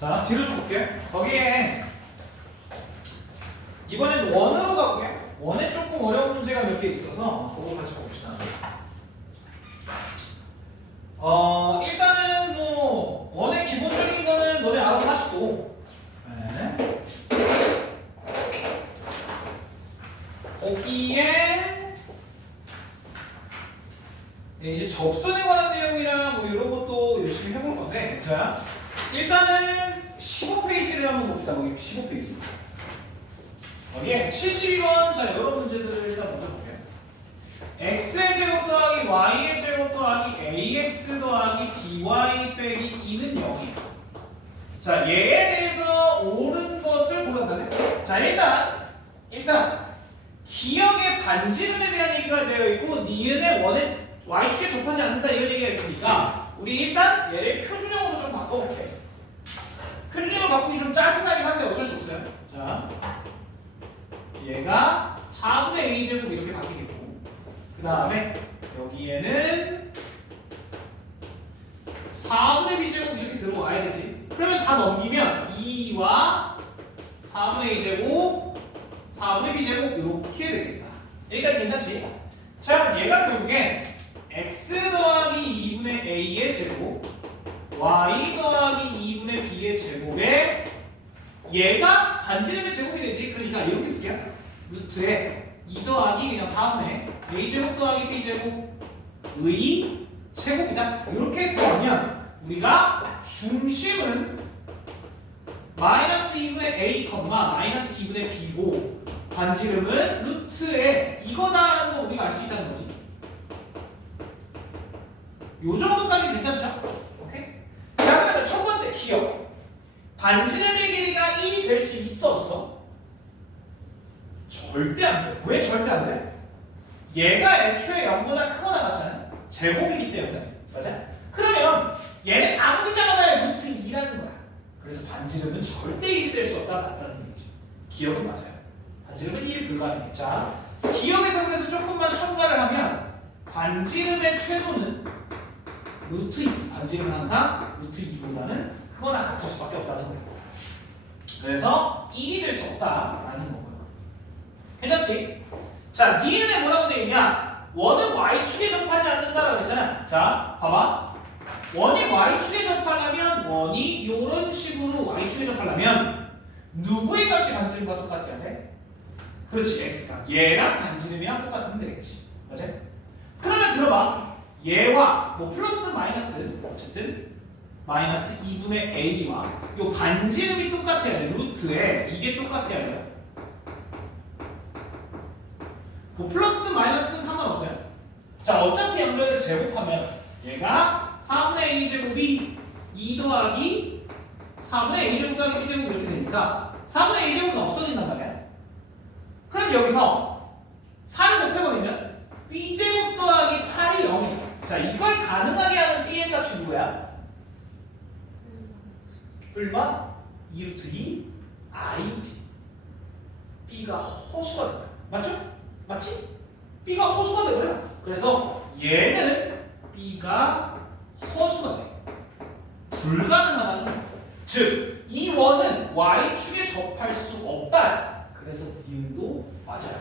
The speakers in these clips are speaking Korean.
자, 뒤로 좀 볼게. 거기에 이번엔 원으로 가볼게. 원에 조금 어려운 문제가 몇 개 있어서 그거 같이 봅시다. 일단은 뭐 원의 기본적인 거는 너네 알아서 하시고, 네. 거기에 이제 접선에 관한 내용이랑 뭐 이런 것도 열심히 해볼 건데, 자 일단은 15페이지를 한번 봅시다. 여기 15페이지. 여기에 72번, 자 여러 문제들을 일단 먼저 볼게요. x의 제곱 더하기 y의 제곱 더하기 ax 더하기 by 빼기 2는 0이에요. 자 얘에 대해서 옳은 것을 고른다네. 자 일단 기역의 반지름에 대한 얘기가 되어 있고 니은의 원에 y축에 접하지 않는다 이런 얘기가 있으니까 우리 일단 얘를 표준형으로 좀 바꿔볼게요. 표준형으로 바꾸기 좀 짜증나긴 한데 어쩔 수 없어요. 자 얘가 4분의 a제곱 이렇게 바뀌겠고, 그 다음에 여기에는 4분의 b제곱 이렇게 들어와야 되지. 그러면 다 넘기면 2와 4분의 a제곱 4분의 b제곱 이렇게 되겠다. 여기까지 괜찮지? 자 얘가 결국엔 x 더하기 2분의 a의 제곱 y 더하기 2분의 b의 제곱에 얘가 반지름의 제곱이 되지. 그러니까 이렇게 쓸게요. 루트에 2 더하기 그냥 4분의 a제곱 더하기 b제곱의 제곱이다. 이렇게 구하면 우리가 중심은 마이너스 2분의 a, 마이너스 2분의 b고 반지름은 루트에 이거다라는 거 우리가 알 수 있다는 거지. 요 정도까지 괜찮죠? 오케이? 자 그러면 첫 번째 기억. 반지름의 길이가 1이 될 수 있어 없어? 절대 안 돼. 왜 절대 안 돼? 얘가 애초에 0보다 크거나 같잖아. 제곱이기 때문에. 맞아? 그러면 얘는 아무리 작아봐야 루트 2라는 거야. 그래서 반지름은 절대 1이 될 수 없다. 맞다는 얘기죠. 기억은 맞아요. 반지름은 1 불가능해. 자, 기억에서 그래서 조금만 첨가를 하면 반지름의 최소는 루트 2. 반지름은 항상 루트 2보다는 크거나 같을 수밖에 없다는 거예요. 그래서 1이 될 수 없다라는 거고요. 괜찮지? 자, 니은에 뭐라고 되어 있냐? 원은 y축에 접하지 않는다라고 했잖아. 자, 봐봐. 원이 y축에 접하려면 원이 이런 식으로 y축에 접하려면 누구의 값이 반지름과 똑같아야 돼? 그렇지, x가. 얘랑 반지름이랑 똑같으면 되겠지. 맞아? 그러면 들어봐. 얘와 뭐 플러스 마이너스든 어쨌든 마이너스 2분의 a와 요 반지름이 똑같아야 돼. 루트에 이게 똑같아야 돼. 뭐 플러스든 마이너스든 상관없어요. 자 어차피 양변을 제곱하면 얘가 4분의 a제곱이 2 더하기 4분의 a제곱 더하기 b제곱 이렇게 되니까 4분의 a제곱은 없어진단 말이야. 그럼 여기서 4를 곱해버리면 b제곱 더하기 8이 0이야. 자 이걸 가능하게 하는 b의 값이 누구야? 얼마? 2루트 2 i지. b가 허수가 돼. 맞죠? 맞지? b가 허수가 돼버려. 그래서 얘는 b가 허수가 돼. 불가능하다는 거야. 즉, 이 원은 y축에 접할 수 없다. 그래서 니은도 맞아요.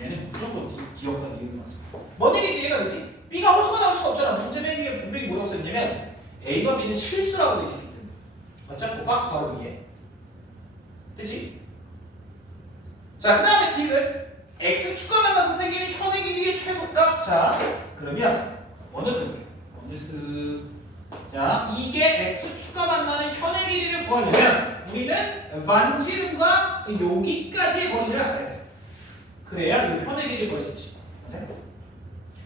얘는 무조건 기억과 니은이 맞아. 뭔 얘기인지 이해가 되지? b가 허수가 나올 수가 없잖아. 문제 맨 위에 분명히 뭐라고 써있냐면 a와 b는 실수라고 되어 있기 때문에. 맞죠? 그 박스 바로 위에. 되지? 자, 그 다음에 t는 x축과 만나서 생기는 현의 길이의 최소값. 자, 그러면 원을 그릴게요. 원을 자, 이게 x축과 만나는 현의 길이를 구하려면 우리는 반지름과 여기까지의 거리를 알아야 돼. 그래야 이 현의 길이를 구할 수 있지. 맞아요?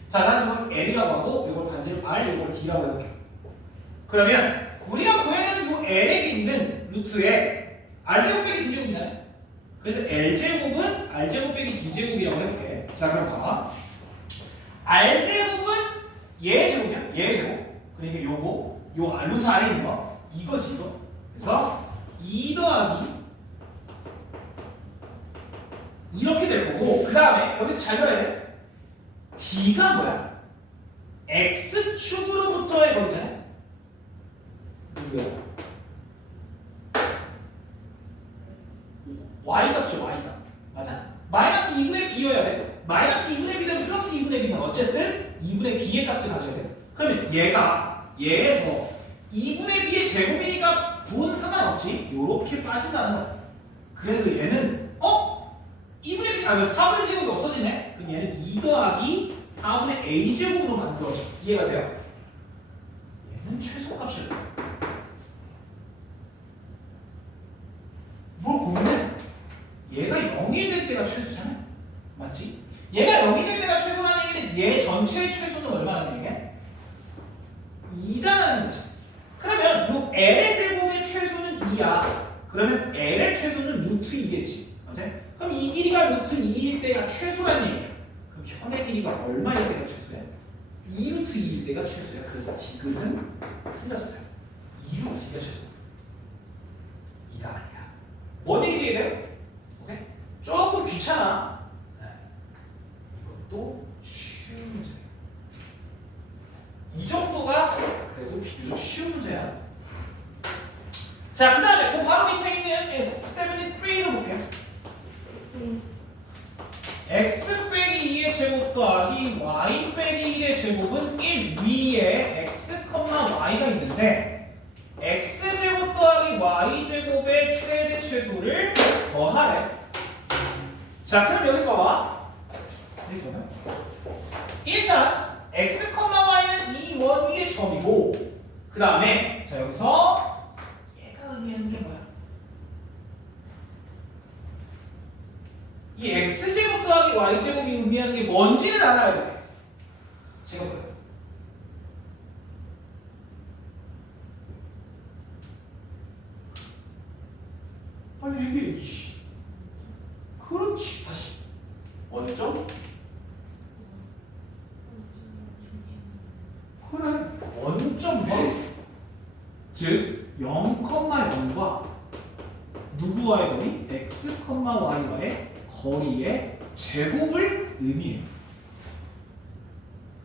자, 난 이걸 L이라고 하고 이걸 반지름 R, 이걸 D라고 해볼게요. 그러면 우리가 구해야 되는 이 L에 있는 루트에 R제곱 빼기 D제곱이잖아요. 그래서 L제곱은 R제곱 빼기 D제곱이라고 해볼게. 자, 그럼 봐봐. R제곱은 얘 제곱이야. 얘 제곱. 그러니까 요거, 요 루트 안에 있는 거. 이거지, 이거. 그래서 2 더하기 이렇게 될 거고, 그 다음에 여기서 잘 들어야 돼. D가 뭐야? X축으로부터의 거리잖아. 누구야? y 값이죠. y 값. 맞아. 마이너스 2분의 b여야 돼. 마이너스 2분의 b는 플러스 2분의 b는 어쨌든 2분의 b의 값을 가져야 돼. 그러면 얘에서 2분의 b의 제곱이니까 부은 상관없지. 요렇게 빠진다는 거야. 그래서 얘는 2분의 b 4분의 제곱이 없어지네. 그럼 얘는 2 더하기 4분의 a 제곱으로 만들어져. 이해가 돼요? 얘는 최소값이야. 뭘 보면 얘가 0이 될 때가 최소잖아. 맞지? 얘가 0이 될 때가 최소라는 얘기는 얘 전체의 최소는 얼마나 얘기야? 2다라는 거지. 그러면 요 L의 제곱의 최소는 2야. 그러면 L의 최소는 루트 2겠지. 맞아? 그럼 이 길이가 루트 2일 때가 최소란 얘기야. 그럼 현의 길이가 얼마일 때가 최소야? 2루트 2일 때가 최소야. 그래서 디귿은 틀렸어요. 2루트 2가 최소. 2가 아니야. 뭔 얘기지 이래요? 오케이? 조금 귀찮아. 네. 이것도 쉬운 문제예요. 이 정도가 그래도 비교적 쉬운 문제야. 자, 그 다음에 그 바로 밑에 있는 73로 볼게요. x 빼기 2의 제곱 더하기 y 빼기 1의 제곱은 1 위에 x, y가 있는데 x제곱 더하기 y제곱의 최대 최소를 더하래. 자, 그럼 여기서 봐봐. 여기서 봐봐. 일단 x, y는 이 원 위의 점이고 그 다음에 자 여기서 얘가 의미하는 게 뭐야? 이 x제곱 더하기 y제곱이 의미하는 게 뭔지를 알아야 돼. 제가 뭐예요? 빨리 얘기해. 이씨. 그렇지. 다시. 원점? 그래. 원점과 즉 0,0과 누구와의 거리? x, y와의 거리의 제곱을 의미해요.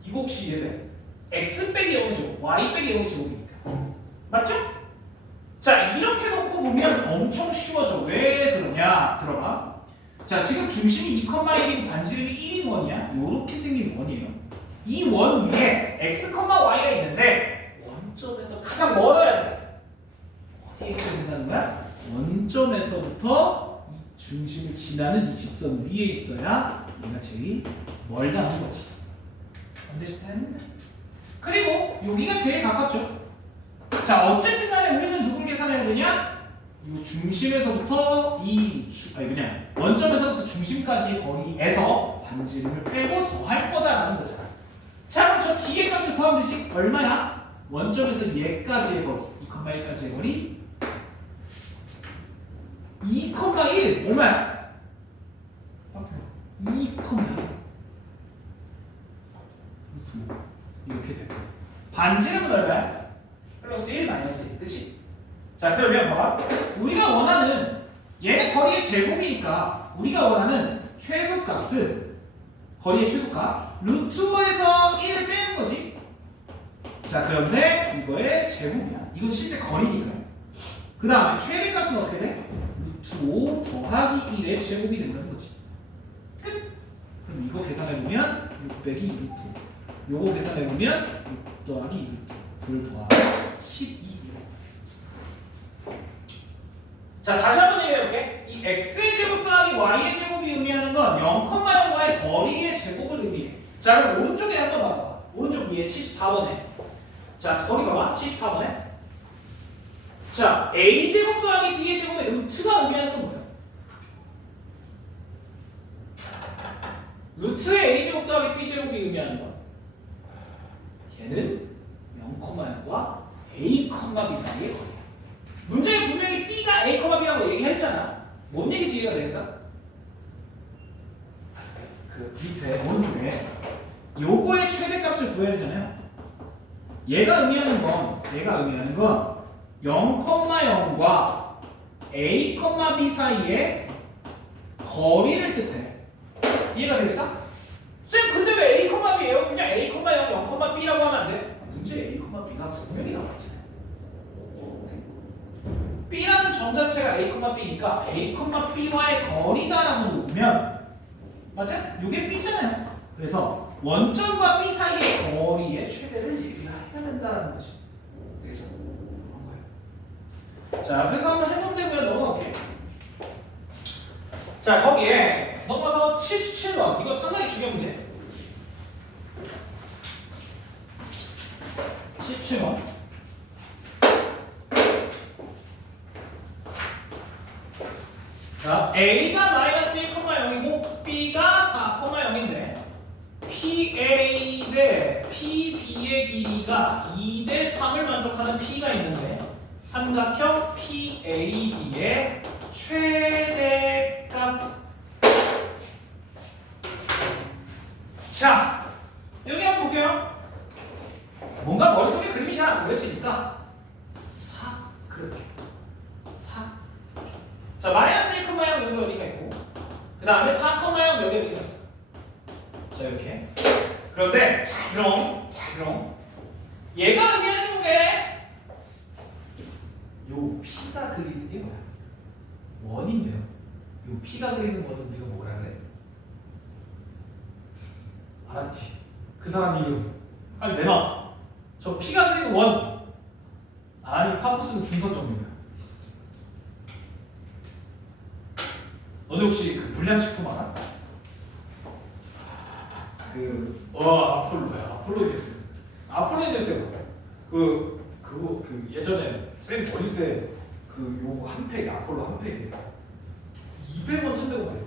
이거 혹시 이해돼? x 빼기 0은 제곱, y 빼기 0은 제곱이니까. 맞죠? 자, 이렇게 놓고 보면 엄청 쉬워져. 왜 그러냐? 들어봐. 자, 지금 중심이 2,1인 반지름이 1인 원이야. 요렇게 생긴 원이에요. 이 원 위에 x, y가 있는데 원점에서 가장 멀어야 돼. 어디에 있어야 된다는 거야? 원점에서부터 이 중심을 지나는 이 직선 위에 있어야 얘가 제일 멀다는 거지. Understand? 그리고 여기가 제일 가깝죠. 자, 어쨌든 간에 우리는 누굴 계산해야 되냐? 이 중심에서부터 원점에서부터 중심까지의 거리에서 반지름을 빼고 더할 거다라는 거잖아. 자, 그럼 저 뒤에 값을 더하면 되지? 얼마야? 원점에서 얘까지의 거리, 2,1까지의 거리 2,1 얼마야? 2,1 이렇게 되고 반지름은 얼마야? 플러스 1 마이너스 1 그치? 자, 그러면 봐봐. 우리가 원하는 얘는 거리의 제곱이니까 우리가 원하는 최소값은 거리의 최소값 루트 5에서 1을 빼는 거지. 자, 그런데 이거의 제곱이야. 이건 실제 거리니까. 그 다음에 최대값은 어떻게 돼? 루트 5 더하기 1의 제곱이 된다는 거지. 끝! 그럼 이거 계산해보면 6 빼기 2루트, 요거 계산해보면 6 더하기 2루트, 9를 더하기 12. 자, 다시 한번 얘기해볼게. 이 x의 제곱 더하기 y의 제곱이 의미하는 건 0,0과의 거리의 제곱을 의미해. 자, 그럼 오른쪽에 한번 봐봐. 오른쪽 위에 74번에. 자, 거기 봐봐. 74번에. 자, a 제곱 더하기 b의 제곱의 루트가 의미하는 건 뭐야? 루트의 a 제곱 더하기 b 제곱이 의미하는 건 얘는 0,0과 a, b 사이의 거리야. 문제에 분명히 b가 a, b라고 얘기했잖아. 뭔 얘기지 이해가 되겠어? 그 밑에 오른쪽에 요거의 최대값을 구해야 되잖아요. 얘가 의미하는 건 0,0과 a, b 사이의 거리를 뜻해. 이해가 되겠어? 쌤, 근데 왜 a, b예요? 그냥 a, 0, 0,b라고 하면 안 돼? 문제 a, b가 분명히 나와 있잖아요. B라는 점 자체가 A, B니까 A, B와의 거리다라고 놓으면 맞아? 이게 B잖아요. 그래서 원점과 B 사이의 거리의 최대를 얘기해야 된다는 거지. 그래서 그런 거예요. 자, 그래서 한번 해본대고요. 넘어갈게요. 자, 거기에 넘어서 77번. 이거 상당히 중요한 문제. 77번. 자, A가 마이너스 1,0이고 B가 4,0인데 PA 대 PB의 길이가 2대 3을 만족하는 P가 있는데 삼각형 PAB의 최대값. 자, 여기 한번 볼게요. 뭔가 머릿속에 그림이 잘 안 그려지니까 싹 그렇게 싹. 자, 마이너스 1,0 여기 어디가 있고 그 다음에 4,0 여기 어디가 있어. 자, 이렇게. 그런데 자 그럼 얘가 의미하는 게 요 P가 그리는 게 뭐야? 원인데요. 요 P가 그리는 원은 우리가 뭐라 그래? 알았지? 그 사람 이름. 아니 내놔. 저 P가 그리는 원. 아니 파푸스는 중선 정리야. 너네 혹시 그 불량식품 알아? 아폴로니우스. 아폴로니우스. 그거 예전에 쌤 어릴 때 그 요거 한 팩에 아폴로 한 팩에 200원 300원 말이야.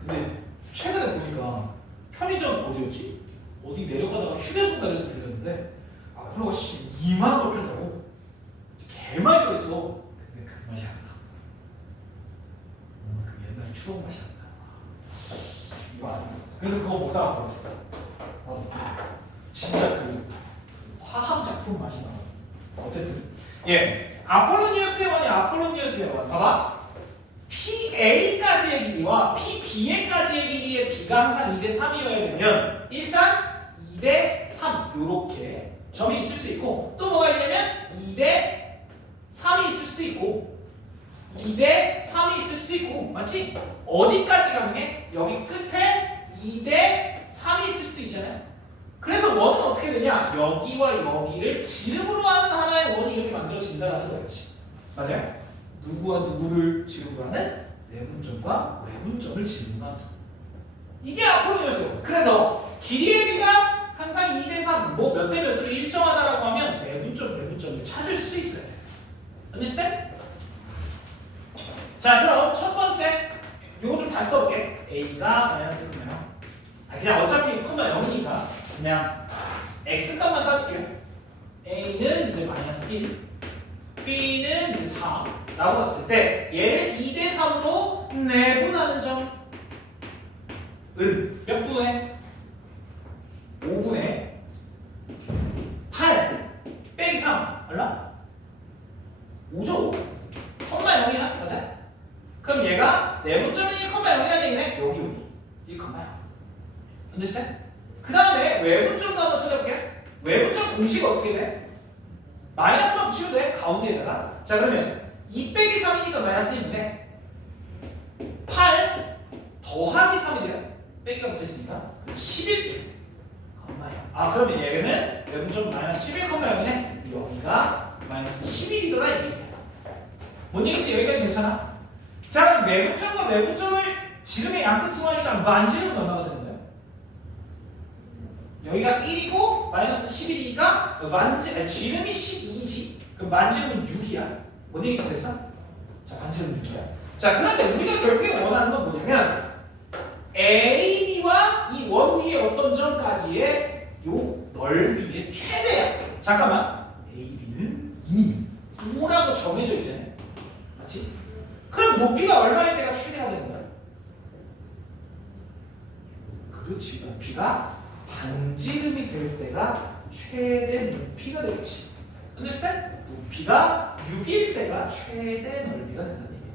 근데 최근에 보니까 편의점 어디였지? 어디 내려가다가 휴대폰 가려고 들렸는데 아폴로가 2만 원 팔더라고. 개 많이 들었어. 근데 그 맛이 안 나. 그 옛날 추억 맛이 안 나. 이거 아니야. 그래서 그거 먹다가 버렸어. 진짜 그 화학 작품 맛이 나. 어쨌든 예, 아폴로니우스의 원이 아폴로니우스의 원. 봐봐. PA까지의 길이와 PB까지의 길이의 B가 항상 2대 3이어야 되면 일단 2대 3 요렇게 점이 있을 수 있고 또 뭐가 있냐면 2대 3이 있을 수도 있고 2대 3이 있을 수도 있고 맞지? 어디까지 가능해? 여기 끝에 2대 3이 있을 수도 있잖아요. 그래서 원은 어떻게 되냐? 여기와 여기를 지름으로 하는 하나의 원이 이렇게 만들어진다는 거였지. 맞아요? 누구와 누구를 지름으로 하는? 내분점과 외분점을 지름으로 하는. 이게 아폴로니우스. 그래서 길이의 비가 항상 2대 3, 뭐 몇 대 몇으로 일정하다라고 하면 내분점, 외분점을 찾을 수 있어요. understand? 자, 그럼 첫 번째 요거 좀 다시 써볼게. A가 마이너스 1,0. 그냥 어차피 콤마 0이니까 그냥 X값만 따질게요. A는 이제 마이너스 1, B는 이제 4 라고 봤을 때 얘를 2대 3으로 내분하는 점은 몇 분의? 5분의 8 빼기 3 얼마? 5죠. 콤마 0이야 맞아? 그럼 얘가 내분점이 1,0이라는 얘기네. 여기 1,0 understand? 그 다음에 외분점도 한번 찾아볼게요. 외분점 공식 어떻게 돼? 마이너스만 붙이면 돼. 가운데에다가. 자, 그러면 2 빼기 3이니까 마이너스 1인데 8 더하기 3이 돼요. 빼기가 붙어있으니까 11 아, 그러면 얘는 외분점 마이너스 11,0이네. 여기가 마이너스 11이더라 이 얘기야. 뭔 얘기지? 여기까지 괜찮아? 자, 그럼 외분점과 외분점을 지름의 양끝으로 하니까 완지름은 얼마가 되는 거예요? 여기가 1이고 마이너스 11이니까 지름이 12지. 그럼 만지름은 6이야. 뭔 얘기 됐어? 자, 만지름은 6이야. 자, 그런데 우리가 결국에 원하는 건 뭐냐면 A, B와 이 원 위에 어떤 점까지의 요 넓이의 최대야. 잠깐만. A, B는 이미 5라고 정해져 있잖아요. 맞지? 그럼 높이가 얼마일 때가 최대가 되는 거야? 그렇지. 높이가 반지름이 될 때가 최대 높이가 되겠지. understand? 높이가 6일 때가 최대 넓이가 된다는 얘기예요.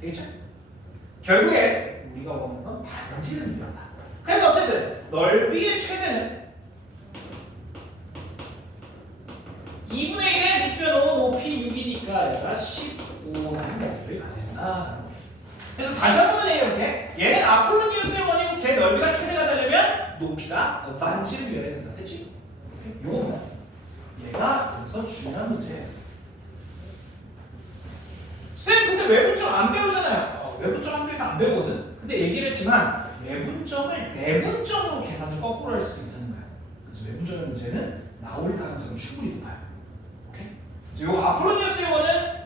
되겠죠? 결국에 우리가 원하는 건 반지름이었다. 그래서 어쨌든 넓이의 최대는 2분의 1의 밑변호 높이 6이니까 있다. 그래서 다시 한번 얘기해볼게. 얘는 아폴로니우스의 원이고 걔 넓이가 최대가 되려면 높이가 반지름이어야 된다. 됐지? 요거 뭐야? 얘가 여기서 중요한 문제예요. 쌤 근데 외분점 안 배우잖아요. 외분점 학교에서 안 배우거든. 근데 얘기를 했지만 외분점을 내분점으로 계산을 거꾸로 할 수도 있다는 거야. 그래서 외분점의 문제는 나올 가능성이 충분히 높아요. 오케이? 그래서 요 아폴로니우스 용어는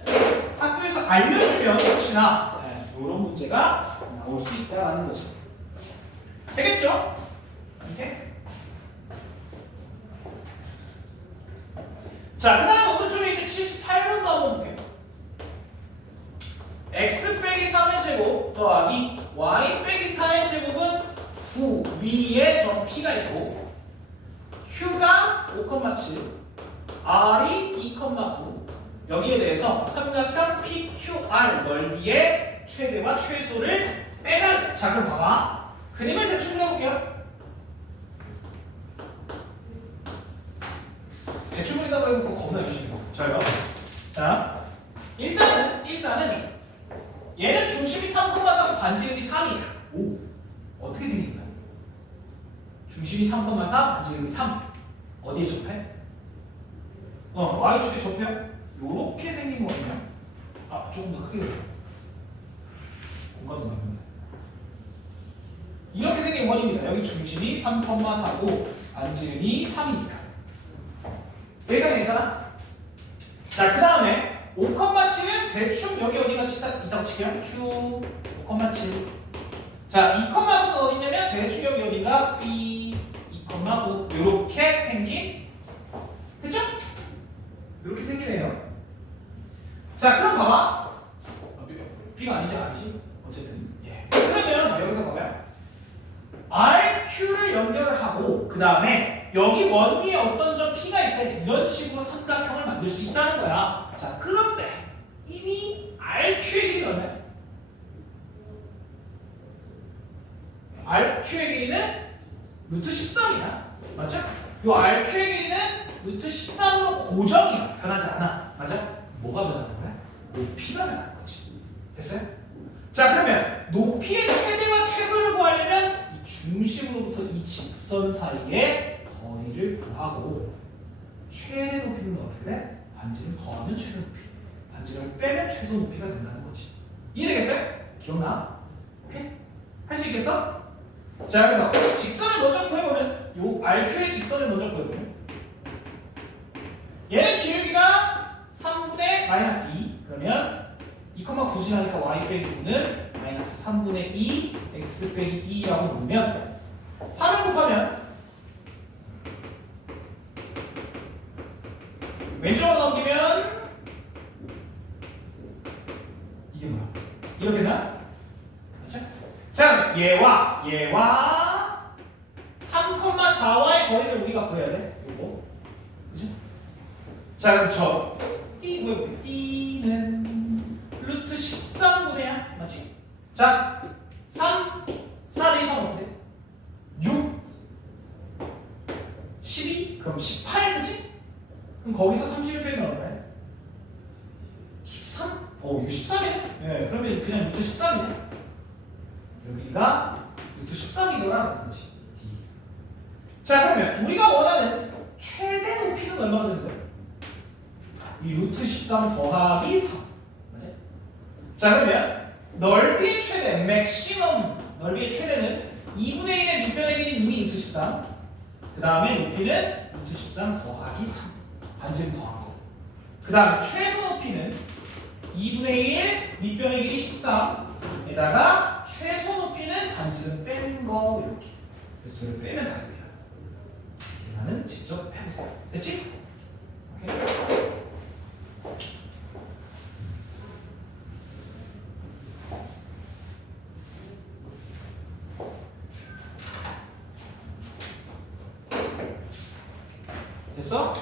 학교에서 알려주면 혹시나 이런 문제가 나올 수 있다는 거죠. 되겠죠? 오케이? 자, 그 다음에 오른쪽에 이제 78번도 한번 볼게요. x 빼기 3의 제곱 더하기 y 빼기 4의 제곱은 9 위에 점 p가 있고 q가 5,7 r이 2,9 여기에 대해서 삼각형 PQR 넓이의 최대와 최소를 빼달래. 자, 그럼 봐봐. 그림을 대충 그려볼게요. 대충 그린다고 해도 겁나 열심히 봐. 잘 봐. 자, 일단은 얘는 중심이 3,4고 반지름이 3이야. 오, 어떻게 생긴 거야? 중심이 3,4, 반지름이 3. 어디에 접해? y축에 접해요. 요렇게 생긴 거거든요. 아, 조금 더 크게 그려. 공간도 남는다. 이렇게 생긴 원입니다. 여기 중심이 3,4고 반지름이 3이니까. 여기까지 괜찮아? 자, 그 다음에 5,7은 대충 여기 어디가 있다고 칠게요. Q 5,7. 자, 2,9는 어디냐면 대충 여기 어딘가 B 2,9 이렇게 생긴, 그쵸? 이렇게 생기네요. 자, 그럼 봐봐. B가 아니지. 어쨌든 그러면 여기서 봐봐요. RQ를 연결을 하고 그 다음에 여기 원 위에 어떤 점 P가 있다. 이런 식으로 삼각형을 만들 수 있다는 거야. 자, 그런데 이미 RQ의 길이는 얼마야? RQ의 길이는 루트 13이야. 맞죠? 이 RQ의 길이는 루트 13으로 고정이야. 변하지 않아. 맞아? 뭐가 변하는 거야? 높이가 변하는 거지. 됐어요? 자, 그러면 높이의 최대와 최소를 구하려면 이 중심으로부터 이 직선 사이의 거리를 구하고 최대 높이는 어떻게 돼? 반지름 더하면 최대 높이, 반지름을 빼면 최소 높이가 된다는 거지. 이해되겠어요? 기억나? 오케이? 할 수 있겠어? 자, 그래서 직선을 먼저 구해보면 요 RQ의 직선을 먼저 구해보면 얘는 기울기가 3분의 마이너스 2 그러면 2,9 지나니까 y 빼기 9는 마이너스 3분의 2 x 빼기 2라고 놓으면 3을 곱하면 왼쪽으로 넘기면 이게 뭐야? 이렇게 나? 맞죠? 자, 얘와 3,4와의 거리를 우리가 구해야 돼. 요거. 그죠? 자, 그럼 저 D 구해볼게. D는 루트 13분의야. 맞지? 자, 3, 4 대입하면 어떻게 돼? 6, 12, 그럼 18, 그치? 그럼 거기서 31 빼면 얼마야? 13? 이거 13이네? 예, 그러면 그냥 루트 13이네. 여기가 루트 13이더라는 거지. D. 자, 그러면 우리가 원하는 최대 높이는 얼마가 되는 거야? 이 루트 13 더하기 3. 맞아? 자, 그러면 넓이의 최대, 맥시멈 넓이의 최대는 2분의 1의 밑변의 길이는 이미 루트 13. 그 다음에 높이는 루트 13 더하기 3. 반지름 더한 거. 그 다음에 최소 높이는 2분의 1 밑변의 길이 13에다가 최소 높이는 반지름 뺀 거 이렇게. 그래서 둘을 빼면 답입니다. 계산은 직접 해보세요. 됐지? 오케이. 됐어?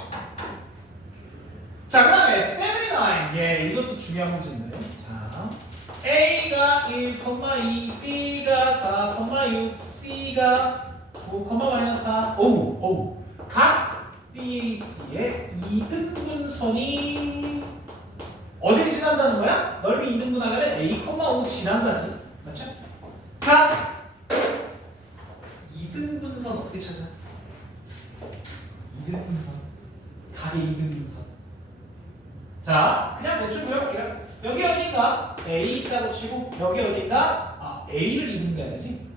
자, 그 다음에 79. 이것도 중요한 문제인데요. 자, A가 1,2, B가 4,6, C가 9,-4. 각 BAC의 2등분선이 어디를 지난다는 거야? 넓이 2등분 하면 a, 5 지난다지. 맞죠? 자, 2등분선 어떻게 찾아? 2등분선. 각의 2등분선. 자, 그냥 대충 그려볼게요. 여기 어딘가 a 있다고 치고 여기 어딘가 a를 2등분 해야 되지?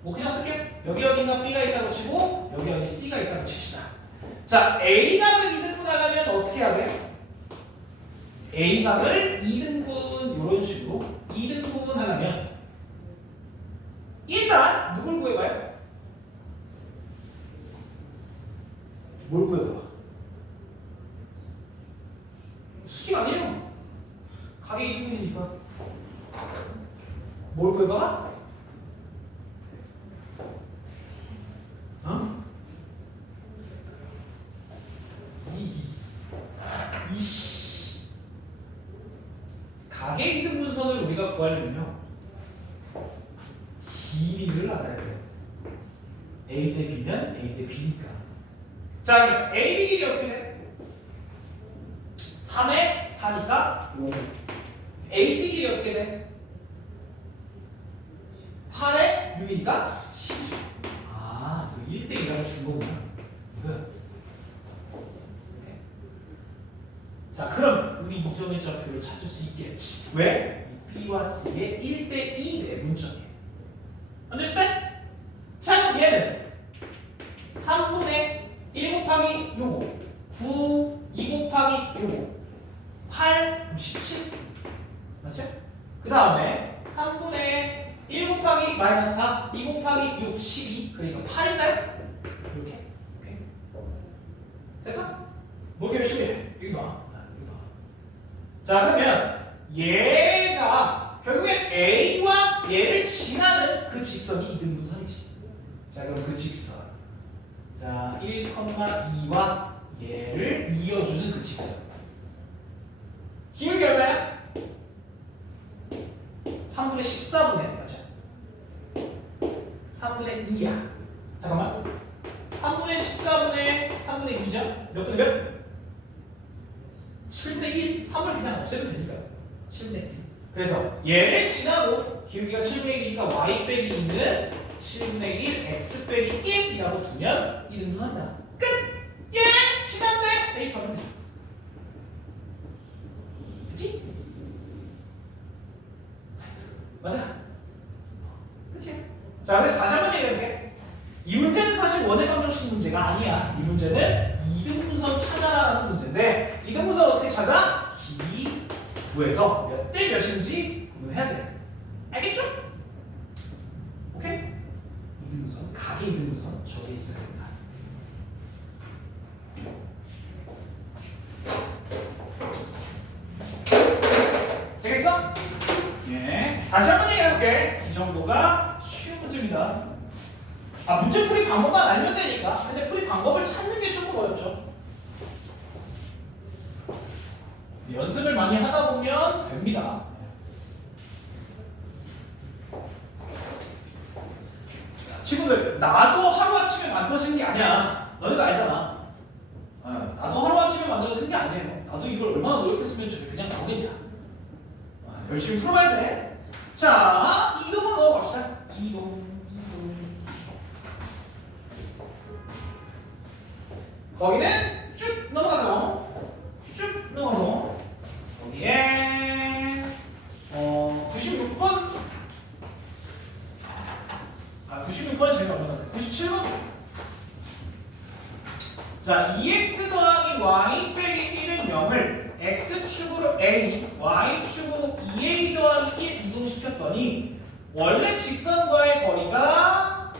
뭐 그냥 쓸게. 여기 어딘가 b가 있다고 치고 여기 어디 c가 있다고 칩시다. 자, a각을 2등분 하려면 어떻게 해야 돼? a각을 2등분 이런 식으로 2등분 하려면 일단 누굴 구해봐요? 뭘 구해봐? 수직 아니에요. 각의 2등분이니까 뭘 구해봐? 어? 각의 2등분선을 우리가 구하려면요 길이를 알아야 돼요. A 대 B면 A 대 B니까. 자, 그럼 A, B 길이 어떻게 돼? 3에 4니까 5. AC 길이 어떻게 돼? 8에 6이니까 10. 아, 그 1대 2라고 준 거구나. 이거. 자, 그럼 우리 이 점의 좌표를 찾을 수 있겠지. 왜? B와 C의 1대 2 내분점이에요. understand? 자, 그럼 얘는 3분의 1 곱하기 요거 9, 2 곱하기 요거 8, 17 맞죠? 그 다음에 3분의 1 곱하기 마이너스 4, 2 곱하기 6, 12 그러니까 8인가요? 이렇게 오케이. 됐어? 뭐게 열심히 해. 이거 봐. 자, 그러면 얘가 결국엔 A와 얘를 지나는 그 직선이 2등분선이지. 자, 그럼 그 직선. 자, 1,2와 얘를 이어주는 그 직선. 기울기 얼마야? 3분의 14분의 맞죠? 3분의 2야. 잠깐만. 3분의 14분의 3분의 2죠? 몇 분의 몇? 7분의 1, 3을 그냥 없애면 되니까요. 7분의 1. 그래서 얘를 지나고 기울기가 7분의 1이니까 y 빼기 2는 7분의 1 x 빼기 1이라고 두면 2등분한다. 끝! 얘 지났네! 대입하면 되죠. 그치? 맞아. 그치? 자, 그래서 다시 한번 얘기해볼게. 이 문제는 사실 원의 방정식 문제가 아니야. 이 문제는 2등분선 찾아라는 문제인데 2등분선 어떻게 찾아? 길이 구해서 몇 대 몇인지 구분해야 돼. 알겠죠? 오케이? 2등분선, 각의 2등분선 저게 있어야 된다. 되겠어? 예. 다시 한번 얘기해볼게. 이 정도가 쉬운 문제입니다. 문제 풀이 방법만 알면 되니까. 근데 풀이 방법을 찾는 게 조금 어렵죠. 연습을 많이 하다 보면 됩니다. 친구들, 나도 하루아침에 만들어지는 게 아니야. 너네도 알잖아. 나도 하루아침에 만들어지는 게 아니에요. 나도 이걸 얼마나 노력했으면 저게 그냥 나오겠냐. 열심히 풀어봐야 돼. 자, 이동을 넣어봅시다. 이동. 거기는 쭉 넘어가서 거기에 96번 96번이 제일 얼마나 돼? 97번? 자, 2x 더하기 y 빼기 1은 0을 x축으로 a, y축으로 2a 더하기 1 이동시켰더니 원래 직선과의 거리가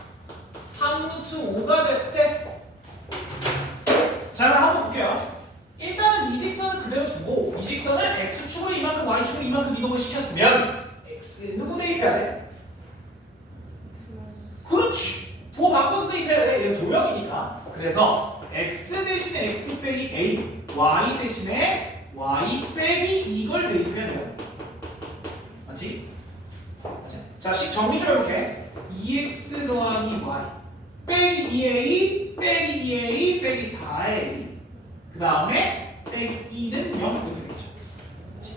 3루트 5가 됐대. 자, 그럼 한번 볼게요. 일단은 이 직선은 그대로 두고 이 직선을 x축으로 이만큼 y축으로 이만큼 이동을 시켰으면 x 누구 대입해야 돼? 그렇지. 도 바꿔서 대입해야 돼. 얘 도형이니까. 그래서 x 대신에 x 빼기 a, y 대신에 y 빼기 이걸 대입해야 돼요. 맞지? 맞아. 자, 식 정리 좀 해볼게. 2x 더하기 y 빼기 2a 빼기 2a 빼기 4a 그 다음에 빼기 2는 0 이렇게 되겠죠. 그치?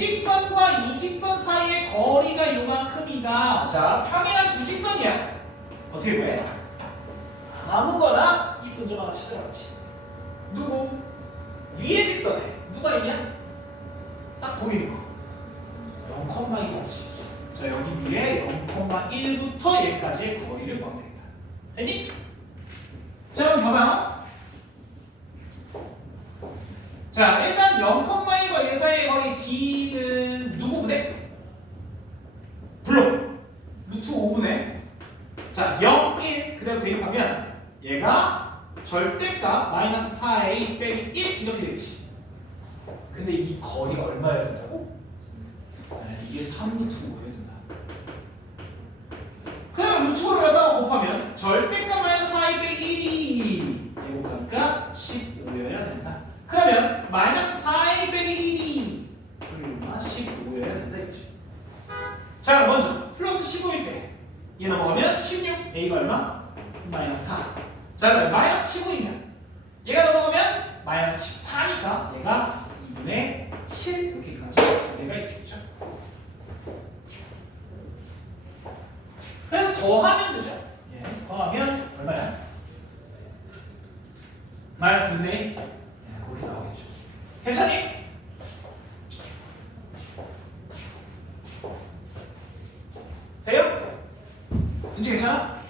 직선과 이 직선 사이의 거리가 요만큼이다. 자, 평행한 두 직선이야. 어떻게 구해? 아무거나 이쁜 점 하나 찾으라 그렇지. 누구? 위에 직선에 누가 있냐? 딱 보이는 거. 0,1이지. 자, 여기 위에 0,1부터 얘까지의 거리를 구하면 되겠다. 됐니? 자, 그럼 봐봐요. 자, 일단 0,1과 얘 사이의 거리 D는 누구분의? 물론 루트 5분의 자, 0, 1 그대로 대입하면 얘가 절대값 마이너스 4a 빼기 1 이렇게 되겠지. 근데 이 거리가 얼마여야 된다고? 이게 3루트 5여야 된다. 그러면 루트 5를 갖다가 곱하면 절대값 마이너스 4a 빼기 1이 얘 곱하니까 15여야 된다. 그러면 마이너스 4a 빼기 1이 얼마? 15여야 된다 했지. 자, 먼저 플러스 15일 때 얘 넘어가면 16, a가 얼마? 마이너스 4. 자, 그럼 마이너스 15이면 얘가 넘어가면 마이너스 14니까 얘가 2분의 7 이렇게까지 수가 있겠죠. 그래서 더하면 되죠. 예, 더하면 얼마야? 마이너스 2분의 1. 예, 그렇게 나오겠죠. 괜찮니? 돼요? 이제 괜찮아?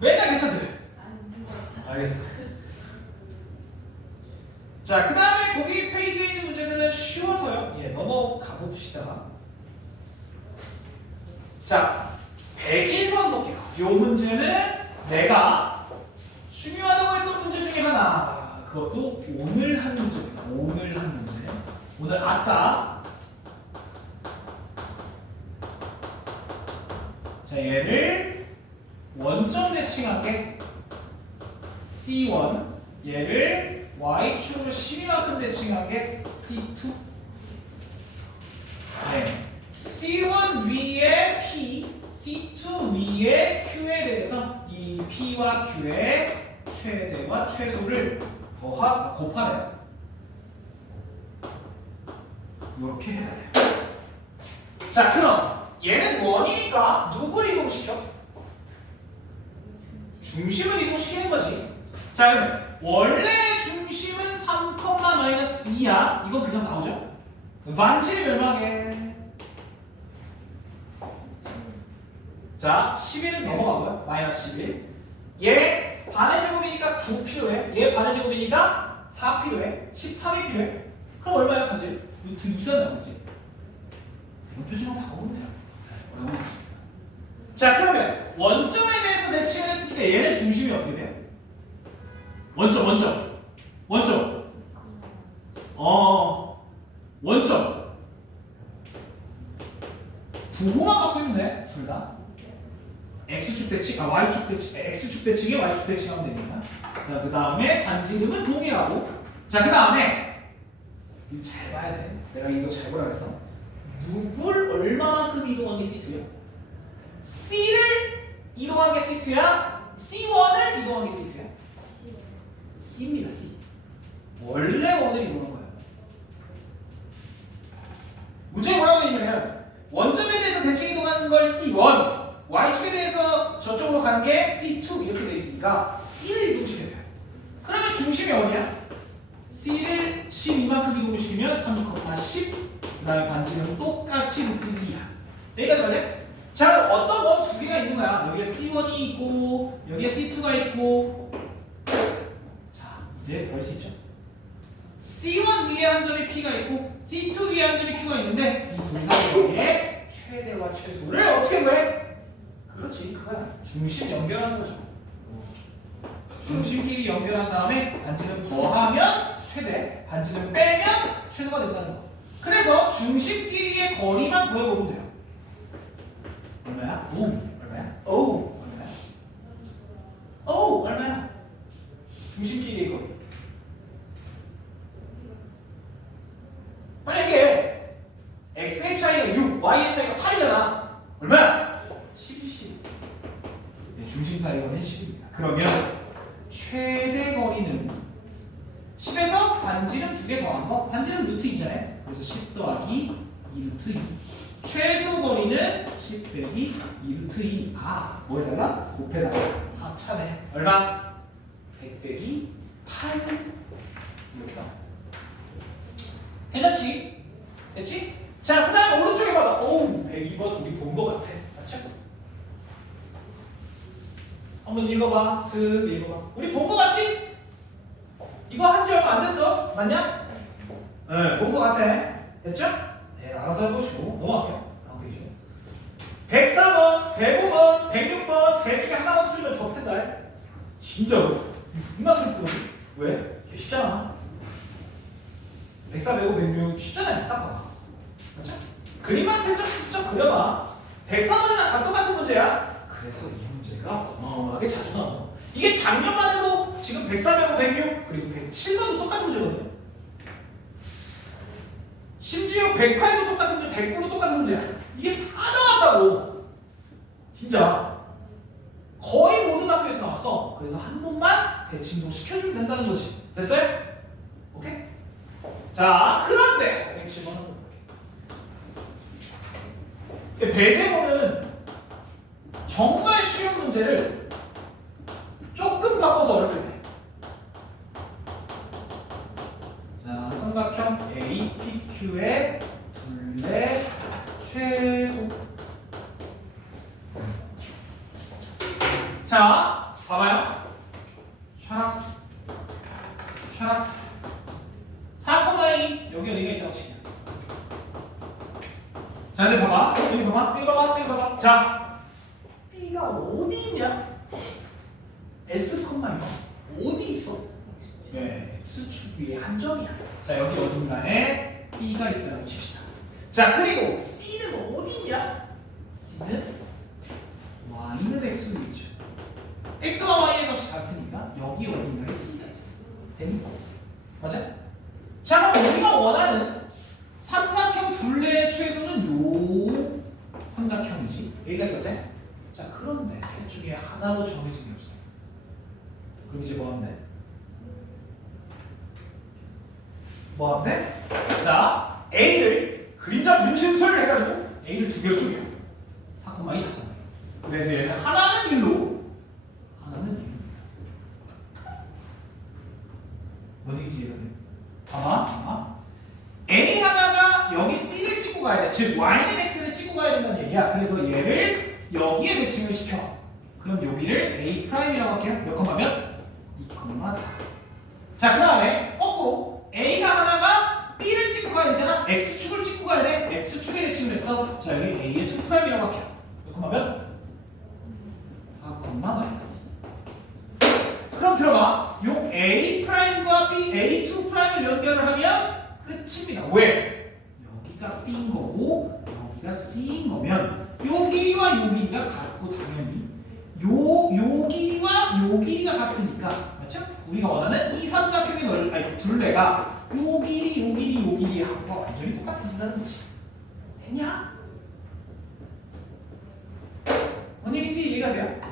맨날 괜찮대. 알겠어. 자, 그 다음에 거기 페이지에 있는 문제들은 쉬워서요. 예, 넘어가 봅시다. 자, 101번 볼게요. 이 문제는 내가 중요하다고 했던 문제 중에 하나. 그것도 오늘 한 문제입니다. 오늘 한 문제. 오늘 아까 자, 얘를 원점 대칭한 게 C1, 얘를 Y축으로 12만큼 대칭한 게 C2. 네. C1 위에 P, C2 위에 Q에 대해서 이 P와 Q의 최대와 최소를 곱하래요. 이렇게 해야 돼요. 자, 그럼 얘는 원이니까 누구를 이동시켜? 중심을 이동시키는 거지. 자, 그러면 원래 중심은 3, 마이너스 2야. 이건 그냥 나오죠. 반지름이 얼마게? 자, 11은 넘어가고요. 마이너스 11. 얘 반의 제곱이니까 9 필요해. 얘 반의 제곱이니까 4 필요해. 13이 필요해. 그럼 얼마야, 반지름? 루트 2가 나오지. 이런 표준만 바꿔보면 돼요. 어려운 거 없습니다. 자, 그러면 원점에 대해서 대칭을 했을 때 얘는 중심이 어떻게 돼요? 원점. 원점. 부호만 바꾸면 돼, 둘 다. x축 대칭, y축 대칭, x축 대칭에 y축 대칭하면 되니까. 자, 그 다음에 반지름은 동일하고. 자, 그 다음에 이거 잘 봐야 돼. 내가 이거 잘 보라 했어. 누굴 얼마만큼 이동한 게 C2야? C를 이동한 게 C2야? C1을 이동한 게 C2야? C입니다, C. 원래 원을 이동한 거야. 문제에 뭐라고 되어 있냐면 원점에 대해서 대칭 이동하는 걸 C1, Y축에 대해서 저쪽으로 가는 게 C2 이렇게 되어 있으니까 C를 이동시켜야 돼요. 그러면 중심이 어디야? C를 12만큼 이동시키면 3,10, 그 다음에 반지름은 똑같이 루트 2야. 여기까지 맞아요? 자, 어떤 원 두 개가 있는 거야. 여기에 C1이 있고 여기에 C2가 있고. 자, 이제 볼 수 있죠? C1 위에 한 점이 P가 있고 C2 위에 한 점이 Q가 있는데 이 둘 사이의 최대와 최소를 어떻게 구해? 그렇지, 그거야. 중심 연결하는 거죠. 중심끼리 연결한 다음에 반지름 더하면 최대, 반지름 빼면 최소가 된다는 거. 그래서 중심끼리의 거리만 구해보면 돼요. 얼마야? 오, 얼마야? 오, 얼마야? 오, 얼마야? 중심끼리의 거리. 만약에 x의 차이가 6, y의 차이가 8이잖아. 얼마야? 10. 네, 중심 사이 거리는 10입니다. 그러면 최대 거리는 10에서 반지름 2개 더한 거 반지름 루트 2잖아요. 그래서 10 더하기 2 루트 2. 최소 거리는 10 빼기 2 루트 2. 아, 뭘다가 곱해다가 합차네. 얼마? 100 빼기 8 이렇게 나와. 괜찮지? 됐지? 자, 그 다음에 오른쪽에 봐봐. 오우, 102번 우리 본 거 같아. 맞죠? 한번 읽어봐. 슥 읽어봐. 우리 본 거 같지? 이거 한 지 얼마 안 됐어. 맞냐? 네, 본 거 같아. 됐죠? 네, 알아서 해보시고 넘어갈게요. 다음 페이지. 104번, 105번, 106번 셋 중에 하나만 틀리면 접힌다. 진짜로? 존나 슬프거든. 왜? 이게 쉽잖아. 104, 105, 106 쉽잖아요. 딱 봐봐. 맞죠? 그림만 슬쩍 그려봐. 104번이랑 다 똑같은 문제야. 그래서 이 문제가 어마어마하게 자주 나와. 이게 작년만 해도 지금 104, 105, 106 그리고 107번도 똑같은 문제거든요. 심지어 108도 똑같은 문제, 109도 똑같은 문제야. 이게 다 나왔다고. 진짜. 거의 모든 학교에서 나왔어. 그래서 한 번만 대칭도 시켜주면 된다는 거지. 됐어요? 오케이? 자, 그런데 107번은 배제모는 정말 쉬운 문제를 조금 바꿔서 어렵게 돼. 자, 삼각형 APQ의 둘레 최소. 자, 봐봐요. 샤락, 샤락. 4,2 여기 어디가 있다고 치냐. 자, 근데 봐봐. 여기 봐봐. 여기 봐봐. 여기 봐봐. 자, B가 어디 있냐? S, 어디 있어? 네, X축 위에 한 점이야. 자, 여기 어딘가에 B가 있다고 칩시다. 자, 그리고 C는 어디 있냐? C는 Y는 X로 있죠. X와 Y의 값이 같으니까 여기 어딘가에 C가 있어. 되니까. 맞아? 자, 그럼 우리가 원하는 삼각형 둘레의 최소는 요 삼각형이지. 여기까지 맞아? 자, 그런데 셋 중에 하나도 정해진 게 없어요. 그럼 이제 뭐 하면 돼? 뭐 하면 돼? 자, A를 그림자 분신술을 해가지고 A를 두 개로 쪼개요. 4,2, 4,2. 그래서 얘는 하나는 1로, 하나는 1로. 뭔 얘기지 얘가? 봐봐. A 하나가 여기 C를 찍고 가야 돼. 즉 Y는 X를 찍고 가야 된다는 얘기야. 그래서 얘를 여기에 대칭을 시켜. 그럼 여기를 A'이라고 할게요. 몇 컴마면? 2,4. 자, 그 다음에 거꾸로 A가 하나가 B를 찍고 가야 되잖아. X축을 찍고 가야 돼. X축에 대칭을 했어. 자, 여기 A의 2'이라고 할게요. 몇 컴마면? 4,-. 그럼 들어봐. 요 A'과 B, A2'을 연결을 하면 끝입니다. 왜? 여기가 B인 거고 여기가 C인 거면 요 길이와 요 길이가 같고 당연히 요 길이와 요 길이가 같으니까 맞죠? 우리가 원하는 이 삼각형의 둘레가 요 길이, 요 길이, 요 길이의 합과 완전히 똑같아진다는 거지. 됐냐? 뭔 얘기인지 이해가 돼요?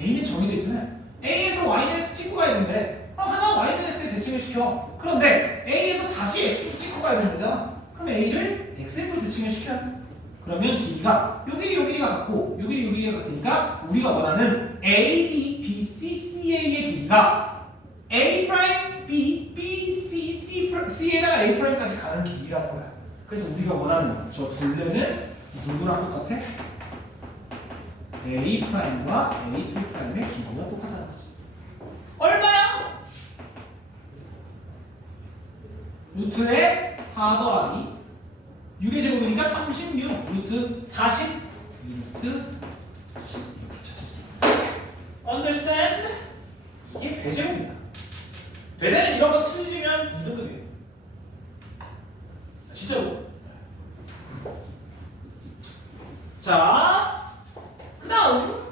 A는 정해져 있잖아요. A에서 Y는 X 찍고 가야 되는데 그럼 하나 Y는 X에 대칭을 시켜. 그런데 A에서 다시 X 찍고 가야 되는 거잖아. 그럼 A를 X에 또 대칭을 시켜야 돼. 그러면 길이가 요 길이 요 길이가 같고 요 길이 요 길이가 같으니까 우리가 원하는 A, B, B, C, C의 길이가 A 프라임, B, B, C, C에다가 A 프라임까지 가는 길이라는 거야. 그래서 우리가 원하는 저 둘레는 누구랑 똑같아? A 프라임과 A2 프라임의 길이가 똑같다는 거지. 얼마야? 루트의 4 더하기 6의 제곱이니까 36 루트 40 루트 10 이렇게 찾았어. Understand? 이게 배제곱이야. 배제는 이런 거 틀리면 2등급이에요. 진짜로. 자, 그 다음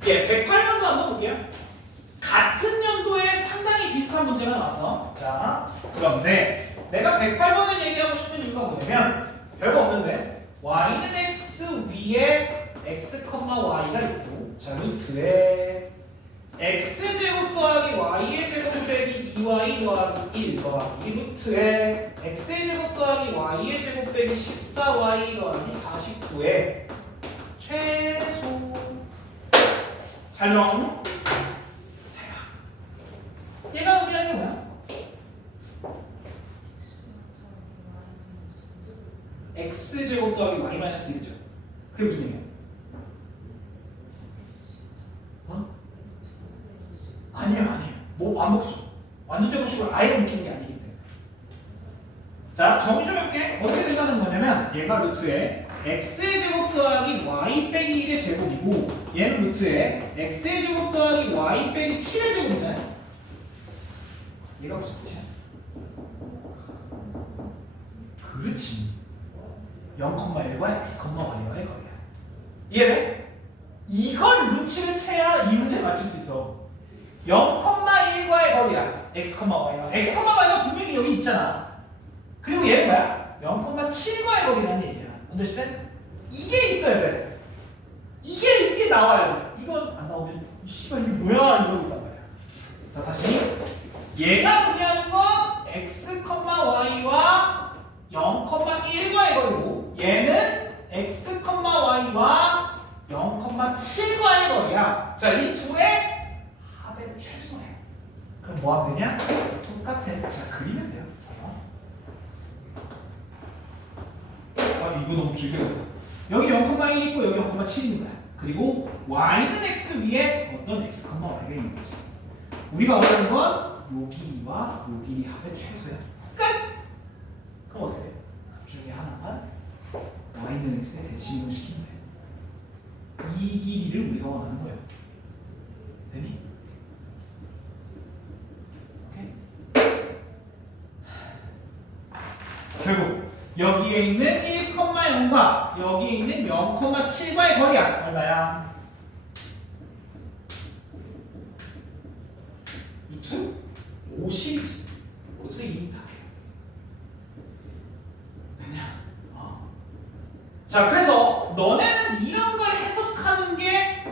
108번도 한번 볼게요. 같은 연도에 상당히 비슷한 문제가 나왔어. 자, 그런데 내가 108번을 얘기하고 싶은 이유가 뭐냐면 별거 없는데 y는 x 위에 x, y가 있고 자 루트에 x제곱 더하기 y의 제곱 빼기 2y 더하기 1 더하기 루트에 x의 제곱 더하기 y의 제곱 빼기 14y 더하기 49의 최소. 촬영. 얘가 의미하는 게 뭐야? x제곱 더하기 y 마이너스 1이죠. 그게 무슨 얘기야? 아니에요. 뭐 안 먹죠. 완전 제곱식으로 아예 묶이는 게 아니기 때문에. 자, 정의 좀 해볼게. 어떻게 된다는 거냐면 얘가 루트에 x의 제곱 더하기 y 빼기 1의 제곱이고 얘는 루트에 x의 제곱 더하기 y 빼기 7의 제곱이잖아요. 얘가 무슨 뜻이야? 그렇지. 0,1과 x,y와의 거리야. 이해돼? 이걸 루치를 채야 이 문제를 맞출 수 있어. 0,1과의 거리야. x,y와. x,y가 분명히 여기 있잖아. 그리고 얘는 뭐야? 0,7과의 거리라는 얘기야. understand? 이게 있어야 돼. 이게 나와야 돼. 이건 안 나오면 씨발 이게 뭐야 이러고 있단 말이야. 자, 다시 얘가 의미하는 건 x,y와 0,1과의 거리고 얘는 x,y와 0,7과의 거리야. 자, 이 둘의 합의 최소네. 그럼 뭐 하면 되냐? 똑같아. 자, 그리면 돼요. 아, 이거 너무 길게 갔다. 여기 0,1 있고 여기 0,7 있는 거야. 그리고 y는 x 위에 어떤 x,y가 있는 거지. 우리가 원하는 건 요 길이와 요 길이 합의 최소야. 끝! 그럼 어떻게 돼? 그 중에 하나만 y는 x에 대칭을 시키면 돼. 이 길이를 우리가 원하는 거야. 되니? 오케이? 결국 여기에 있는 1,0과 여기에 있는 0,7과의 거리야. 얼마야? 루트 50이지. 루트 2m. 왜냐? 자, 그래서 너네는 이런 걸 해석하는 게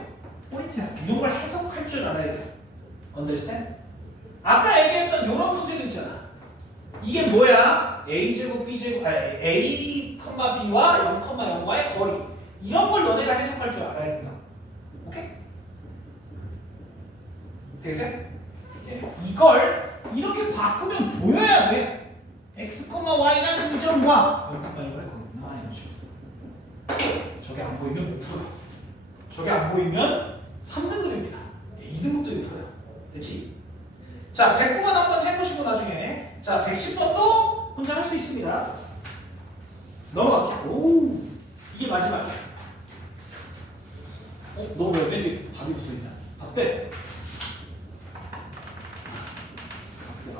포인트야. 이런 걸 해석할 줄 알아야 돼. understand? 아까 얘기했던 이런 문제도 있잖아. 이게 뭐야? a제곱 b제곱 a, b와 0,0과의 거리. 이런 걸 너네가 해석할 줄 알아야 된다. 오케이? 되겠어요? 예. 이걸 이렇게 바꾸면 보여야 돼. x, y라는 이 점과 0,0과의 거리구나 이런 식으로. 저게 안 보이면 못 풀어요. 저게 안 보이면 3등급입니다. 2등급도 1%야. 됐지? 자, 109번 한번 해보시고 나중에 자, 110번도 혼자 할 수 있습니다. 넘어갈게요. 오, 이게 마지막이야. 너 왜 맨 뒤에 답이 붙어있냐? 답대.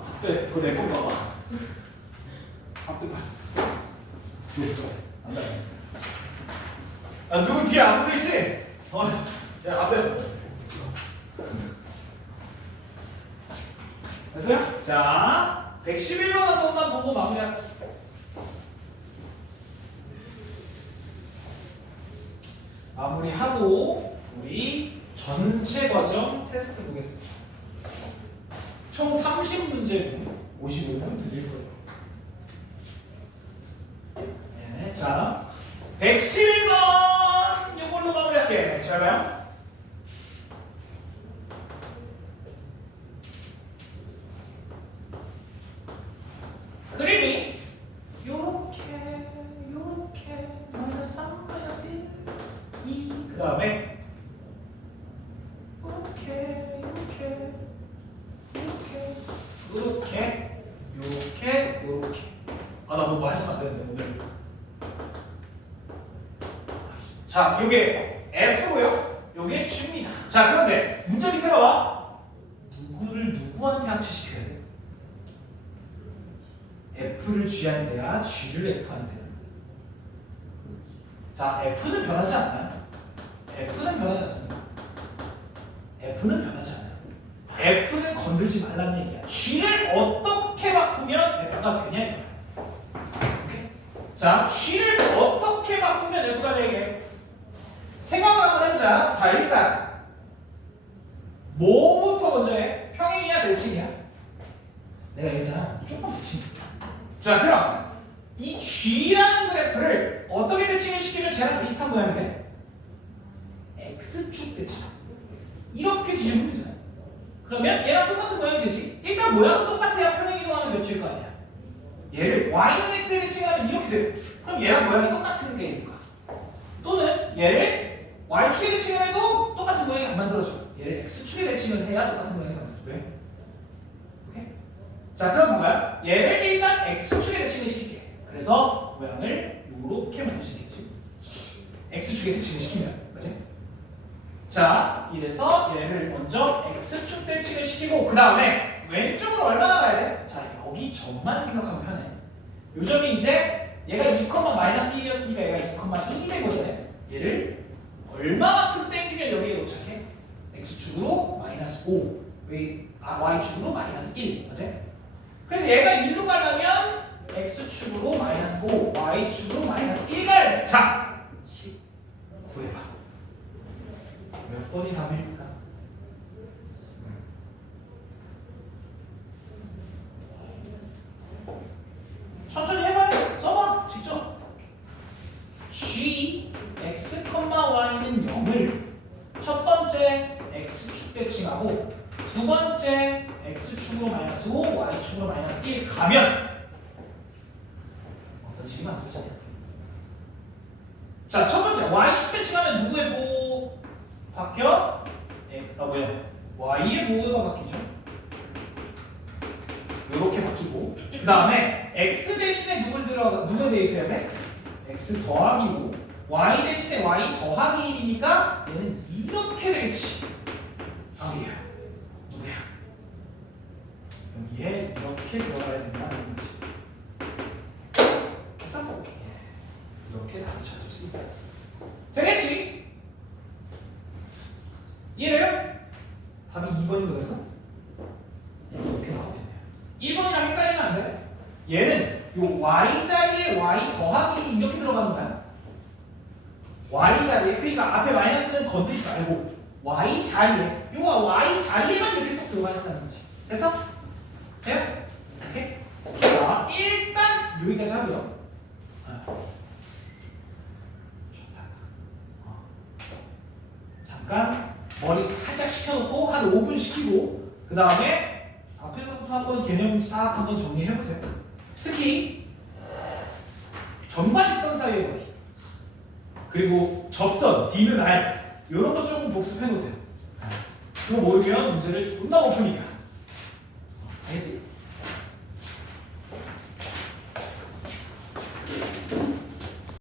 답대. 그거 내 건가 봐. 답대 봐. 안 돼. 아, 누구 뒤에 안 붙어있지? 야, 앞에. 됐어요? 자, 111번 한 번만 보고 마무리할게요. 마무리하고 우리 전체 과정 테스트 보겠습니다. 총 30문제 55분 드릴 거예요. 네, 자, 111번 이걸로 마무리할게요. 잘 봐요. 그림이 요렇게 마이너스 3, 마이너스 1, 2, 그 다음에 요렇게 아, 나 뭐 말했으면 안 되는데 오늘. 자, 요게 F고요. 요게 G입니다. 자, 그런데 문제 밑에 봐봐. 누구를 누구한테 함수시켜야 돼? F를 G한테야, G를 F한테야. 자, F는 변하지 않나요? F는 변하지 않습니다. F는 변하지 않아요. F는 건들지 말라는 얘기야. G를 어떻게 바꾸면 F가 되냐 이거야. 오케이? 자, G를 어떻게 바꾸면 F가 되게? 생각을 한번 해보자. 자, 일단 뭐뭐 자, 그럼 이 G라는 그래프를 어떻게 대칭을 시키면 쟤랑 비슷한 모양이 돼? X축 대칭. 이렇게 뒤집으면 되잖아. 그러면 얘랑 똑같은 모양이 되지. 일단 모양은 똑같아야 평행 이동하면 겹칠 거 아니야. 얘를 Y는 X에 대칭하면 이렇게 돼. 그럼 얘랑 모양이 똑같은 게 있는 거야. 또는 얘를 Y축에 대칭을 해도 똑같은 모양이 안 만들어져. 얘를 X축에 대칭을 해야 똑같은 모양이 만들어져. 왜? 오케이? 자, 그럼 봐봐요. 얘를 일단 X축에 대칭을 시킬게. 그래서 모양을 이렇게 만들 수 있겠지. X축에 대칭을 시키면. 그치? 자, 이래서 얘를 먼저 X축 대칭을 시키고 그 다음에 왼쪽으로 얼마나 가야 돼? 자, 여기 점만 생각하면 편해. 요 점이 이제 얘가 2,-1이었으니까 얘가 2,1이 된 거잖아요. 얘를 얼마만큼 땡기면 여기에 도착해? X축으로 -5, Y축으로 -1, 맞지? 그래서 얘가 1로 가려면 X축으로 -5, Y축으로 -1 가야 돼. 자, 10 구해봐. 몇 번이 답일까? 천천히 해봐요. 써봐. 직접. G, X, Y는 0을 첫 번째 X축 대칭하고 두 번째 X축으로 -5, Y축으로 -1 가면 어떤 식이 만들어져? 자, 첫 번째 Y축 대칭하면 누구의 부호 바뀌어? Y의 부호가 바뀌죠. 이렇게 바뀌고 그 다음에 X 대신에 누구 대입해야 돼? X 더하기고 Y 대신에 Y 더하기 1이니까 얘는 이렇게 되겠지. 얘야 누구야? 여기에 이렇게 들어가야 된다는 거지. 됐어? 이렇게 답을 찾을 수 있다. 되겠지? 이해돼요? 답이 2번이거든요. 이렇게 나오겠네요. 1번이랑 헷갈리면 안 돼. 얘는 요 Y 자리에 Y 더하기 이렇게 들어가는 거야. Y 자리에, 그러니까 앞에 마이너스는 건드리지 말고 Y 자리에, 요거 Y 자리에만 이렇게 쏙 들어가겠다는 거지. 됐어? 돼요? 오케이? 자, 일단 여기까지 하고요. 잠깐 머리 살짝 식혀놓고 한 5분 식히고 그 다음에 앞에서부터 한번 개념 싹 한번 정리해보세요. 특히 전반직선 사이의 거리 그리고 접선 D는 R 이런 거 조금 복습해놓으세요. 그거 모르면 문제를 존나 못 푸니까.